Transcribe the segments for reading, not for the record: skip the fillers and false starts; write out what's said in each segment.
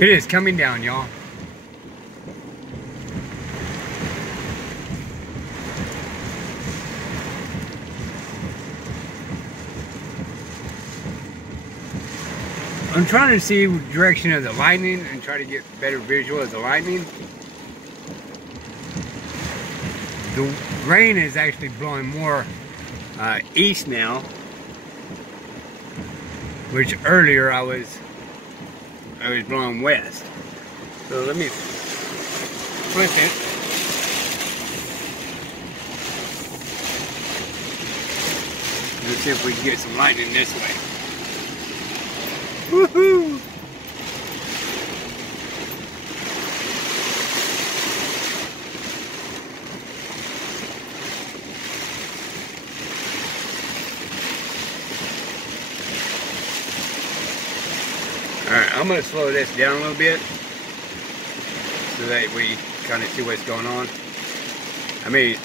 It is coming down, y'all. I'm trying to see the direction of the lightning and try to get better visual of the lightning. The rain is actually blowing more east now, which earlier I was blowing west. So let me flip it. Let's see if we can get some lightning this way. Woohoo! Alright, I'm going to slow this down a little bit so that we kind of see what's going on. I mean,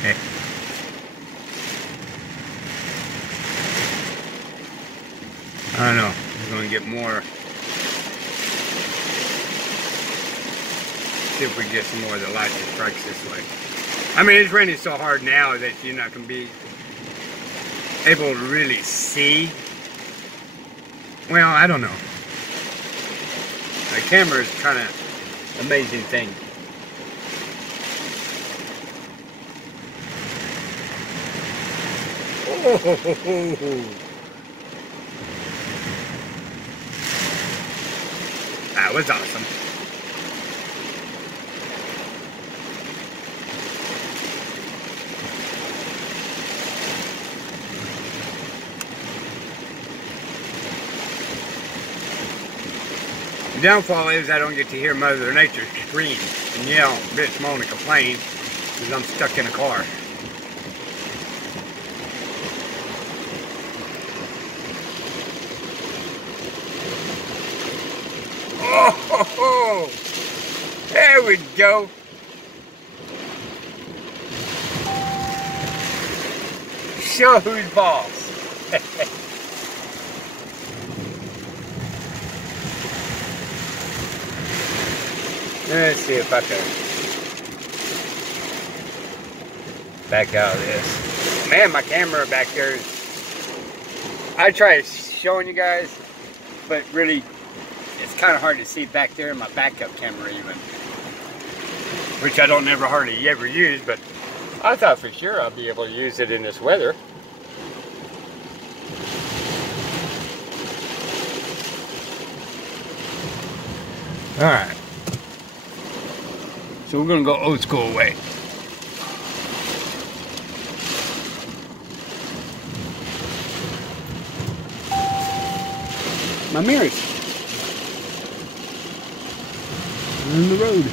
okay. I don't know, we're going to get more. See if we get some more of the lightning strikes this way. I mean, it's raining so hard now that you're not going to be able to really see. Well, I don't know. The camera is kind of amazing thing. Oh, that was awesome. The downfall is I don't get to hear Mother Nature scream and yell, bitch, moan, and complain because I'm stuck in a car. Oh, there we go. Show who's boss. Let's see if I can back out of this. Man, my camera back there is... I try showing you guys, but really, it's kind of hard to see back there in my backup camera even. Which I don't never hardly ever use, but I thought for sure I'll be able to use it in this weather. Alright. So we're going to go old school way. My mirrors. We're in the road.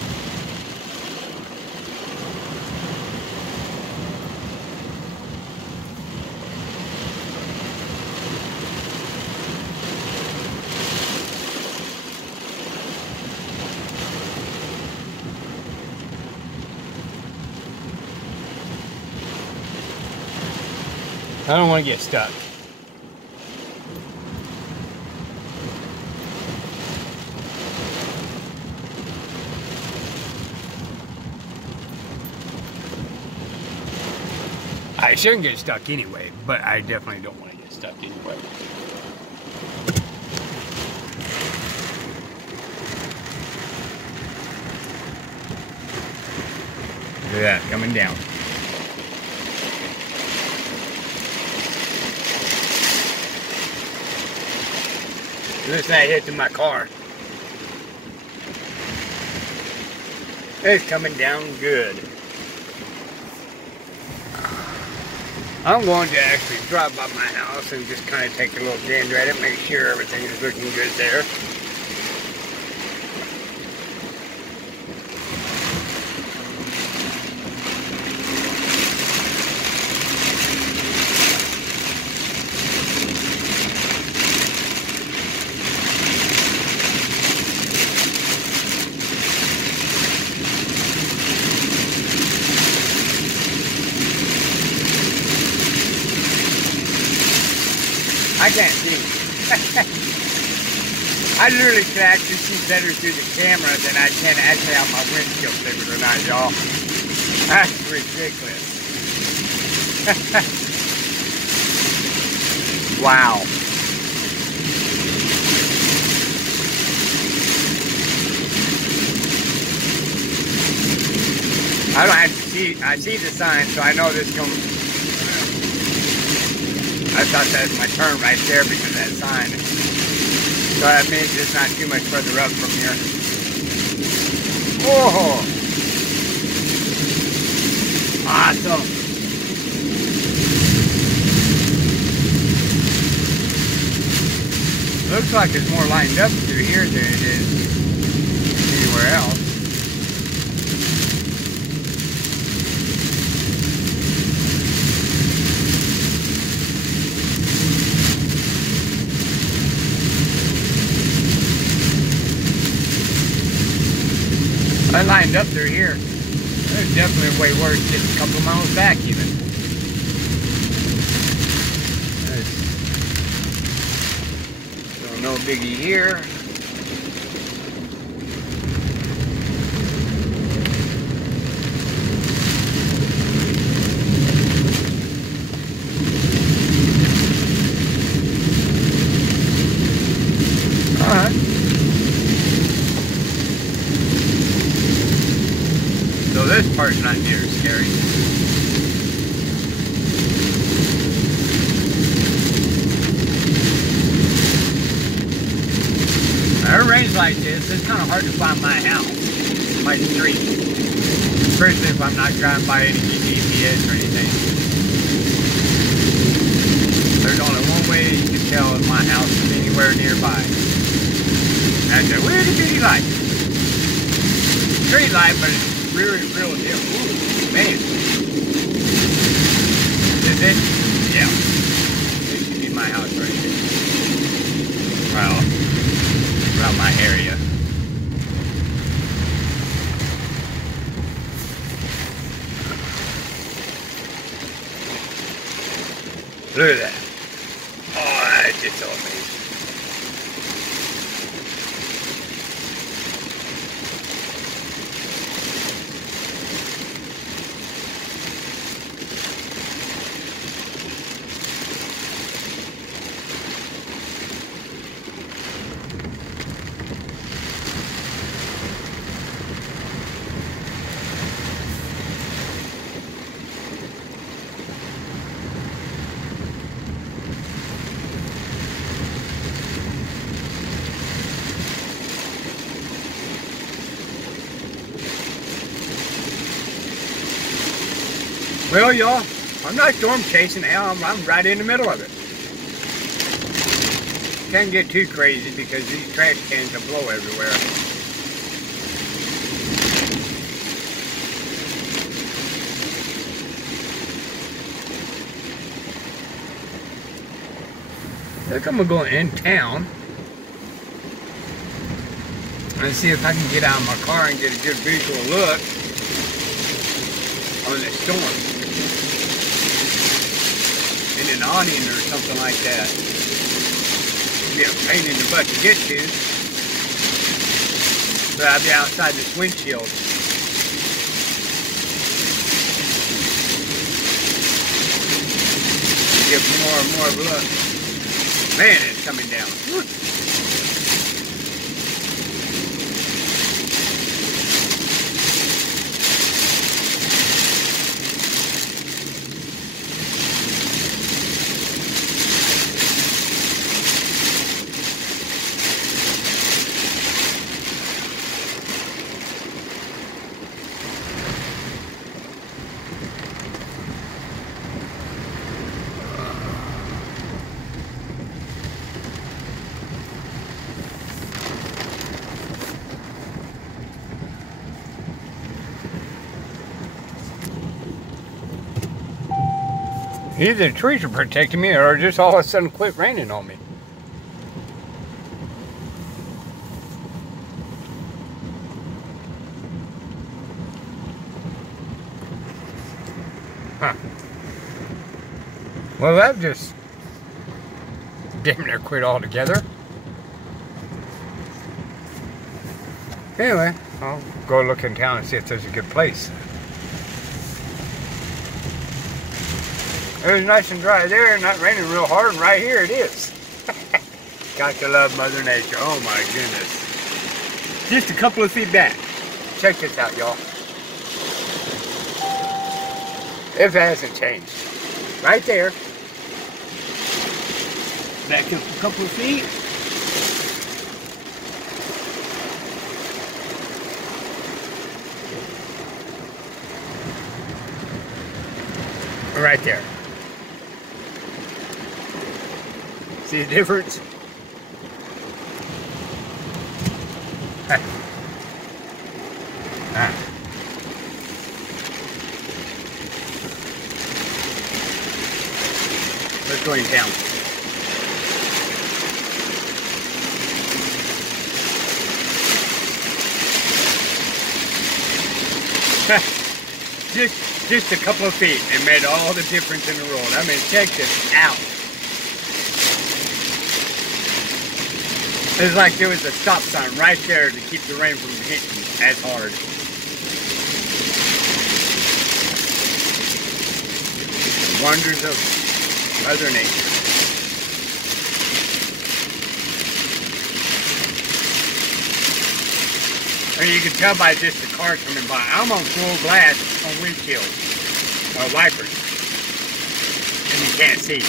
I don't want to get stuck. I shouldn't get stuck anyway, but I definitely don't want to get stuck anyway. Look at that, coming down. Listen, I hit to my car. It's coming down good. I'm going to actually drive by my house and just kind of take a little gander at it, make sure everything is looking good there. I can't see. I literally can actually see better through the camera than I can actually on my windshield, believe it or not, y'all. That's ridiculous. Wow. I don't have to see, I see the sign, so I know this is going. I thought that was my turn right there because of that sign. So that means it's not too much further up from here. Oh! Awesome! Looks like it's more lined up through here than it is anywhere else. I lined up through here. There's definitely way worse, just a couple miles back even. So no biggie here. Alright. So this part's not near as scary. At a range like this, it's kind of hard to find my house, my street. Especially if I'm not driving by any GPS or anything. There's only one way you can tell if my house is anywhere nearby. That's a weird bitty light. Street light, but it's really real dim. Ooh, man. Is it? Yeah. It should be my house right here. Well, around my area. Look at that. Oh, that's just so amazing. Well, y'all, I'm not storm chasing hell. I'm right in the middle of it. Can't get too crazy because these trash cans will blow everywhere. I think I'm gonna go in town and see if I can get out of my car and get a good visual look on the storm. In an awning or something like that. It'd be a pain in the butt to get to. But I'd be outside this windshield. Give more and more of a look. Man, it's coming down. Woo. Either the trees are protecting me or just all of a sudden quit raining on me. Huh. Well, that just damn near quit altogether. Anyway, I'll go look in town and see if there's a good place. It was nice and dry there, not raining real hard, and right here it is. Got to love Mother Nature. Oh my goodness. Just a couple of feet back. Check this out, y'all. It hasn't changed. Right there. Back up a couple of feet. Right there. See the difference? Let's go in town. Just a couple of feet and made all the difference in the world. I mean, check this out. It's like there was a stop sign right there to keep the rain from hitting as hard. Wonders of Mother Nature. And you can tell by just the car coming by. I'm on full blast on windshield or wipers, and you can't see.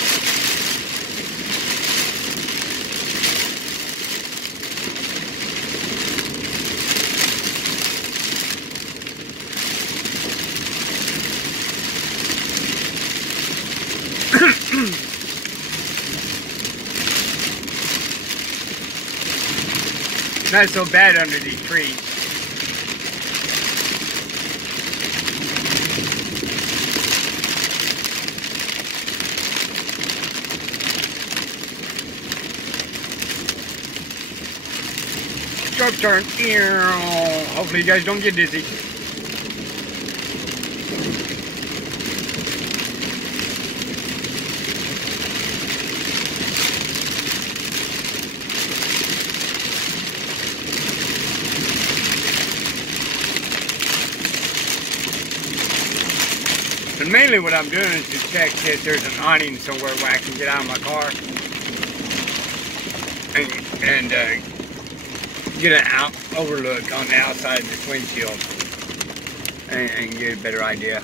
Not so bad under these trees. Sharp turn. Hopefully you guys don't get dizzy. And mainly what I'm doing is to check if there's an awning somewhere where I can get out of my car and get an overlook on the outside of this windshield and get a better idea.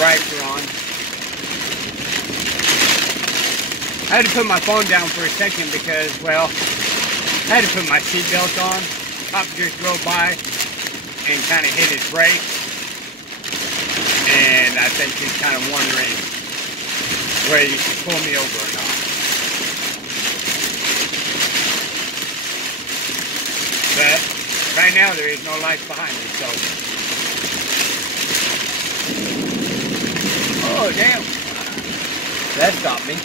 Brights are on. I had to put my phone down for a second because, well, I had to put my seatbelt on. Cop just drove by and kind of hit his brakes. And I think he's kind of wondering whether he should pull me over or not. But right now there is no lights behind me, so. Oh, damn. That stopped me.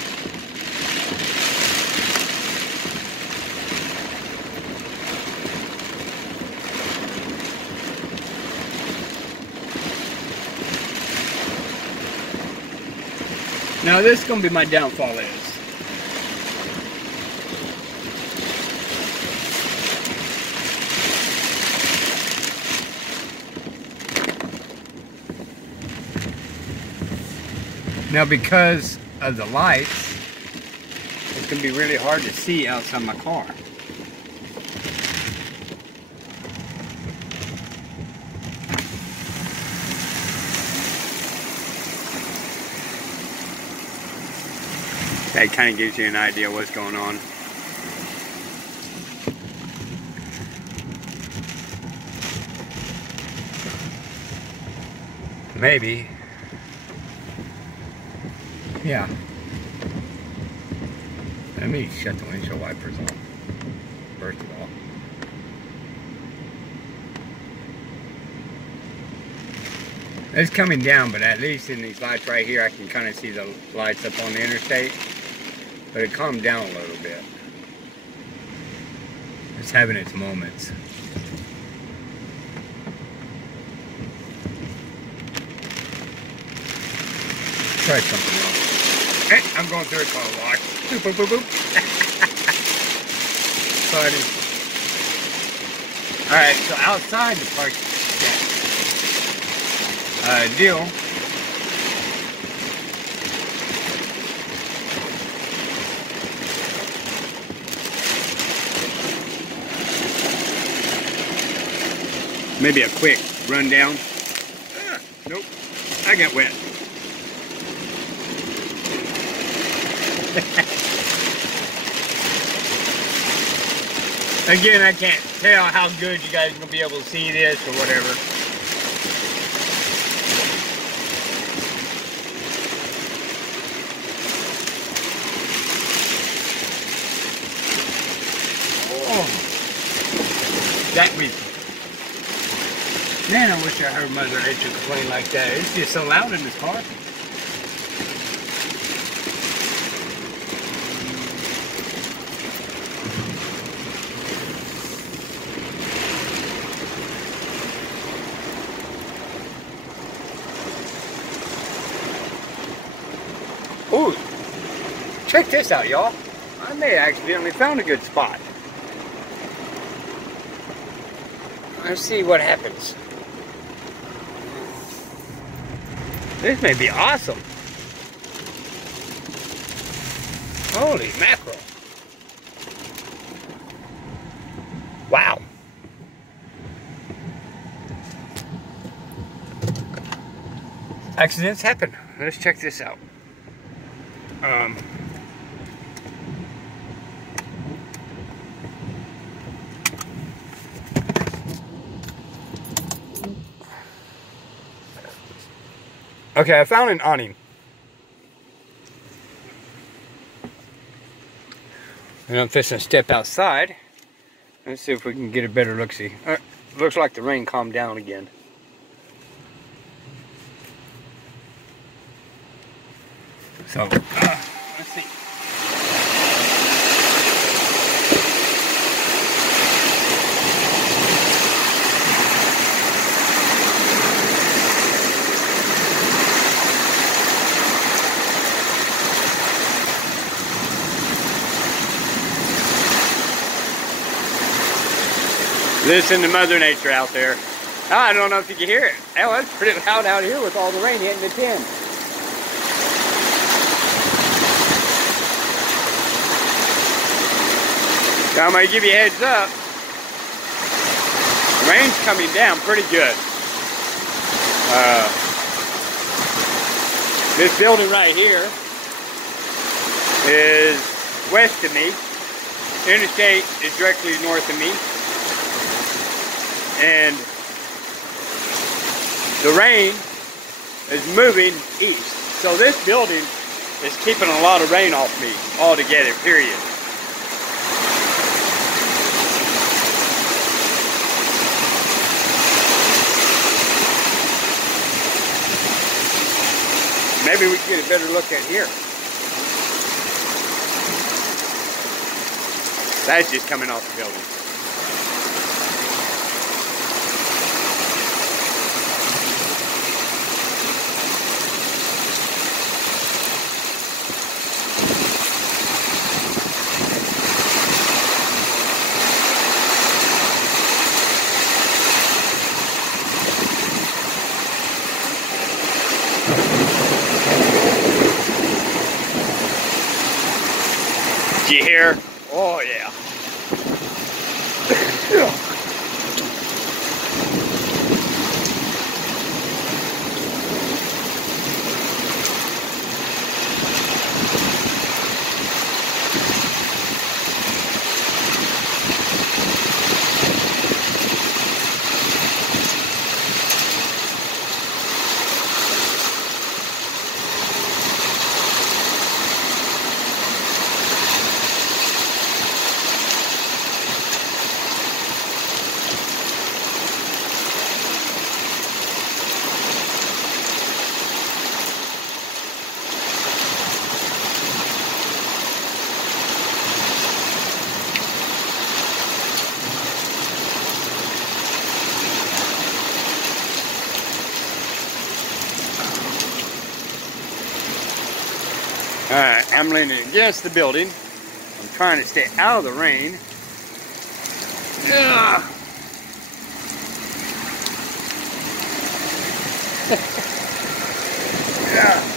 Now this is going to be my downfall is. Now because of the lights, it's going to be really hard to see outside my car. That kind of gives you an idea what's going on. Maybe. Yeah. Let me shut the windshield wipers off, first of all. It's coming down, but at least in these lights right here, I can kind of see the lights up on the interstate. But it calmed down a little bit. It's having its moments. Try something else. Hey, I'm going through a car wash. Boop, boop, boop, boop. Funny. Alright, so outside the park deal. Maybe a quick rundown. Nope, I got wet. Again, I can't tell how good you guys are going to be able to see this or whatever. Oh, that week. Man, I wish I heard Mother Nature complain like that. It's just so loud in this car. Ooh, check this out, y'all. I may have accidentally found a good spot. Let's see what happens. This may be awesome. Holy mackerel. Wow. Accidents happen. Let's check this out. Okay, I found an awning. And I'm fixing to step outside. Let's see if we can get a better look-see. Looks like the rain calmed down again. So, let's see. Listen to Mother Nature out there. I don't know if you can hear it. Hell, it's pretty loud out here with all the rain hitting the tin. So I'm going to give you a heads up. The rain's coming down pretty good. This building right here is west of me. The interstate is directly north of me. And the rain is moving east. So this building is keeping a lot of rain off me altogether, period. Maybe we can get a better look at here. That's just coming off the building. Did you hear? Oh yeah. Alright, I'm leaning against the building. I'm trying to stay out of the rain. Ugh. Yeah.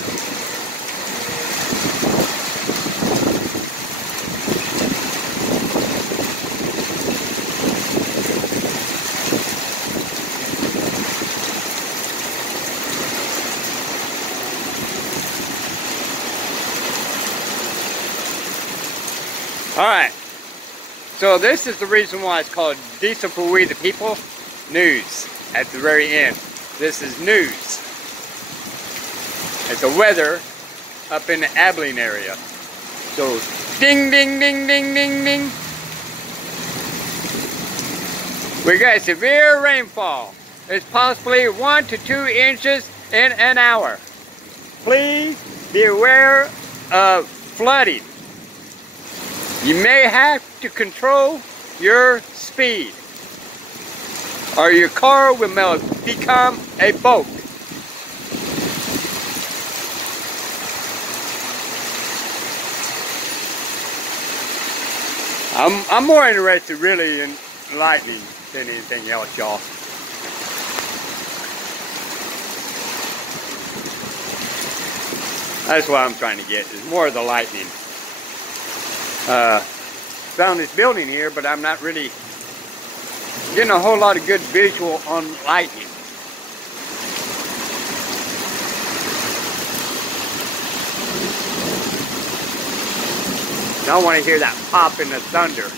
All right, so this is the reason why it's called Diesel for We the People News at the very end. This is news. It's the weather up in the Abilene area. So ding, ding, ding, ding, ding, ding. We got severe rainfall. It's possibly 1 to 2 inches in an hour. Please be aware of flooding. You may have to control your speed, or your car will become a boat. I'm more interested really in lightning than anything else, y'all. That's what I'm trying to get, is more of the lightning. Found this building here, but I'm not really getting a whole lot of good visual on lightning. I don't want to hear that pop in the thunder.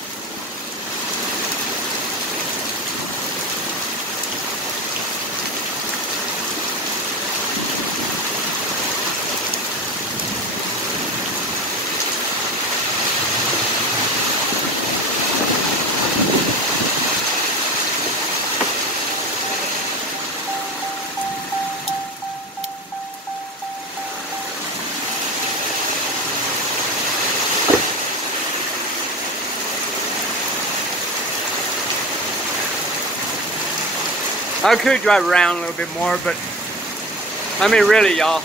I could drive around a little bit more, but I mean really y'all,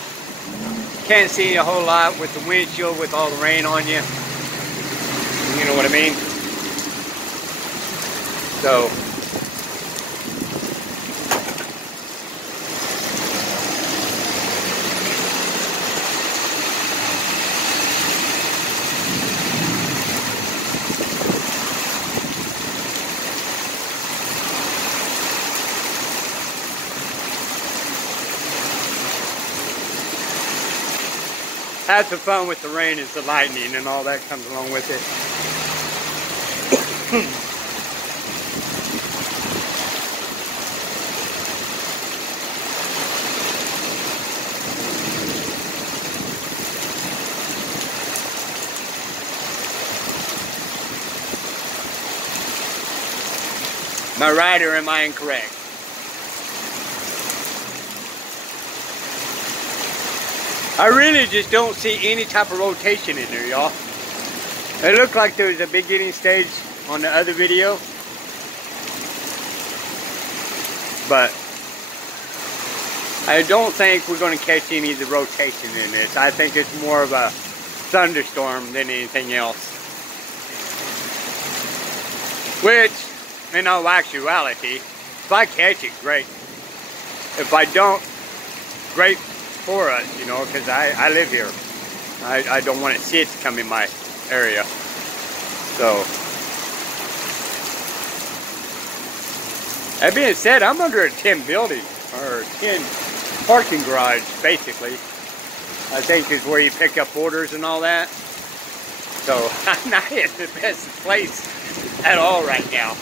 can't see a whole lot with the windshield with all the rain on you. You know what I mean? So have some fun with the rain is the lightning and all that comes along with it. Am I right or am I incorrect? I really just don't see any type of rotation in there, y'all. It looked like there was a beginning stage on the other video, but I don't think we're going to catch any of the rotation in this. I think it's more of a thunderstorm than anything else. Which, in all actuality, if I catch it, great. If I don't, great for us, you know, because I live here. I don't want to see it come in my area. So, that being said, I'm under a tin building, or 10 parking garage, basically. I think is where you pick up orders and all that. So, I'm not in the best place at all right now.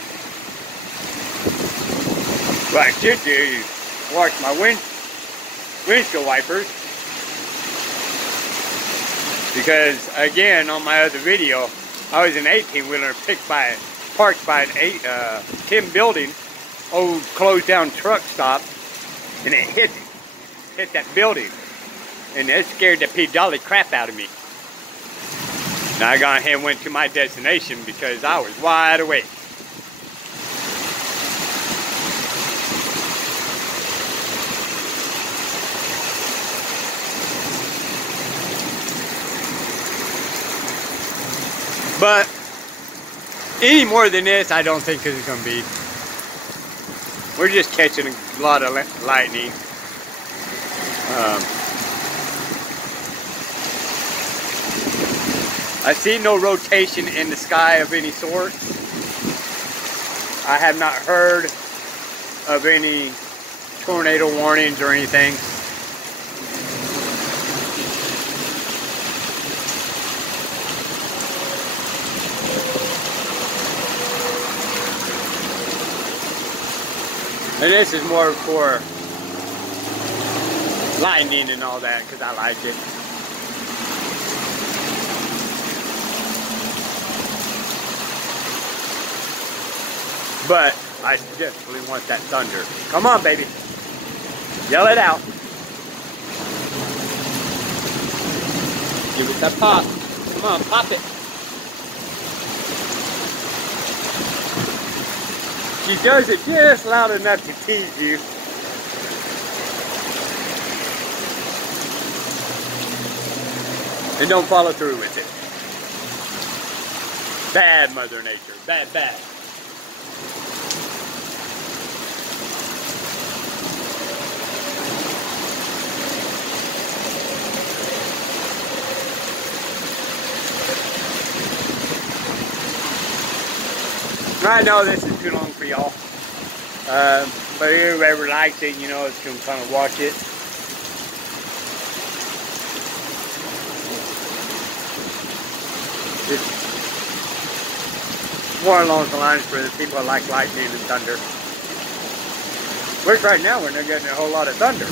What I should do is wash my windshield wipers, because again on my other video I was in an 18-wheeler parked by an tin building, old closed down truck stop, and it hit that building and it scared the P-dolly crap out of me. Now I got ahead and went to my destination because I was wide awake. But any more than this, I don't think it's going to be. We're just catching a lot of lightning. I see no rotation in the sky of any sort. I have not heard of any tornado warnings or anything. And this is more for lightning and all that, because I like it. But I definitely want that thunder. Come on, baby. Yell it out. Give it that pop. Come on, pop it. She does it just loud enough to tease you. And don't follow through with it. Bad Mother Nature. Bad, bad. I know this is too long for y'all, but if whoever likes it, you know, it's going to kind of watch it. It's more along the lines for the people that like lightning and thunder. Which right now we're not getting a whole lot of thunder.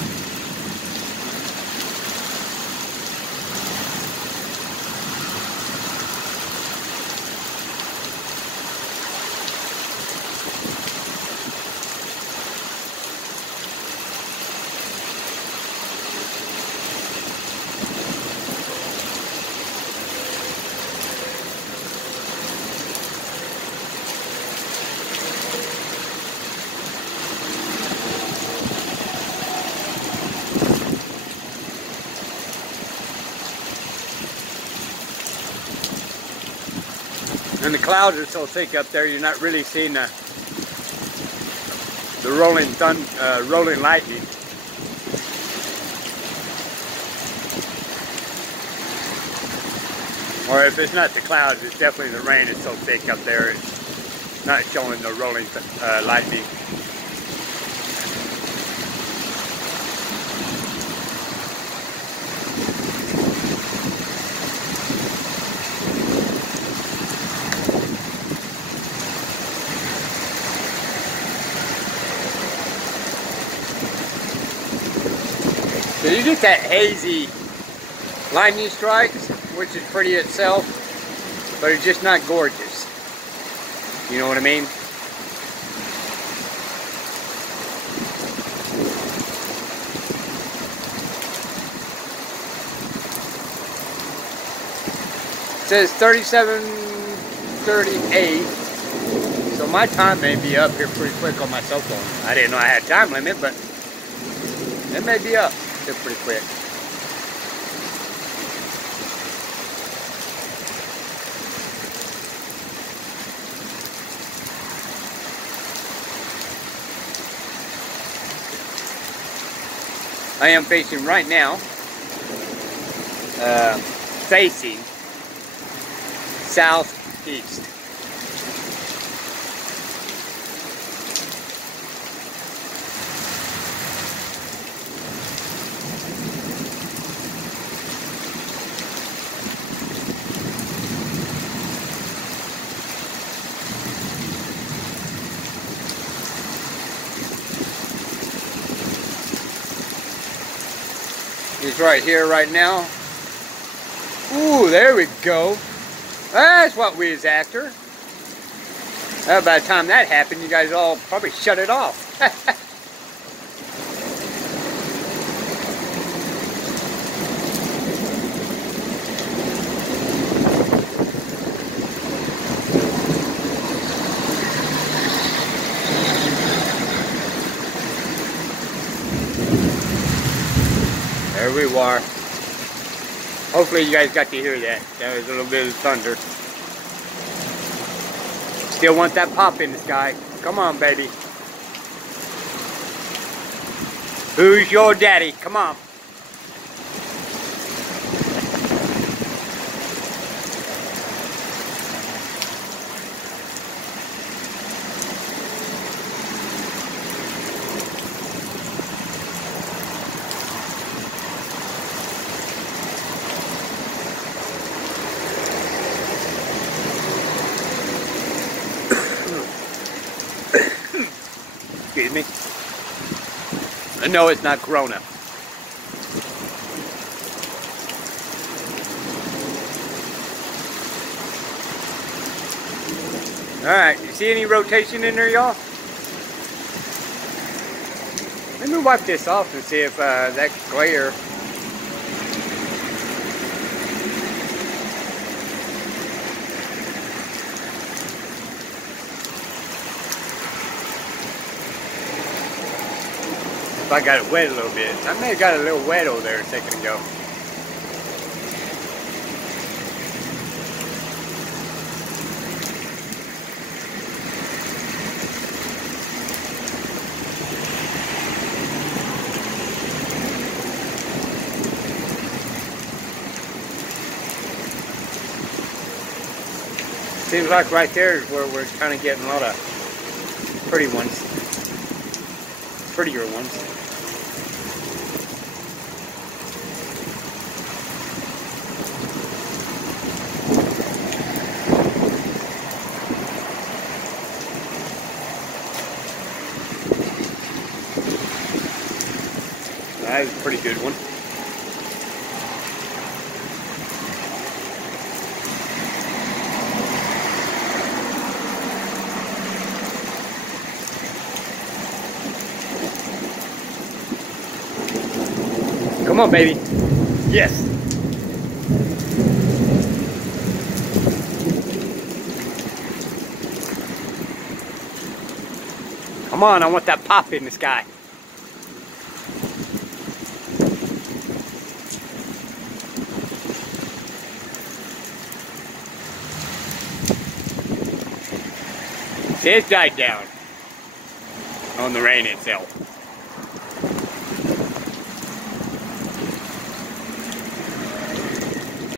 And the clouds are so thick up there, you're not really seeing the rolling lightning. Or if it's not the clouds, it's definitely the rain. It's so thick up there, it's not showing the rolling lightning. So you get that hazy lightning strikes, which is pretty itself, but it's just not gorgeous. You know what I mean? It says 37:38, so my time may be up here pretty quick on my cell phone. I didn't know I had a time limit, but it may be up. They're pretty quick. I am facing right now, facing southeast. It's right here right now. Ooh, there we go. That's what we was after. By the time that happened, you guys all probably shut it off. There we are. Hopefully you guys got to hear that. That was a little bit of thunder. Still want that pop in the sky. Come on, baby. Who's your daddy? Come on. Excuse me. I know it's not Corona. Alright, you see any rotation in there, y'all? Let me wipe this off and see if that glare. If I got it wet a little bit. I may have got a little wet over there a second ago. Seems like right there is where we're kind of getting a lot of pretty ones. Prettier ones. That is a pretty good one. Come on, baby. Yes. Come on, I want that pop in the sky. It's died down on the rain itself.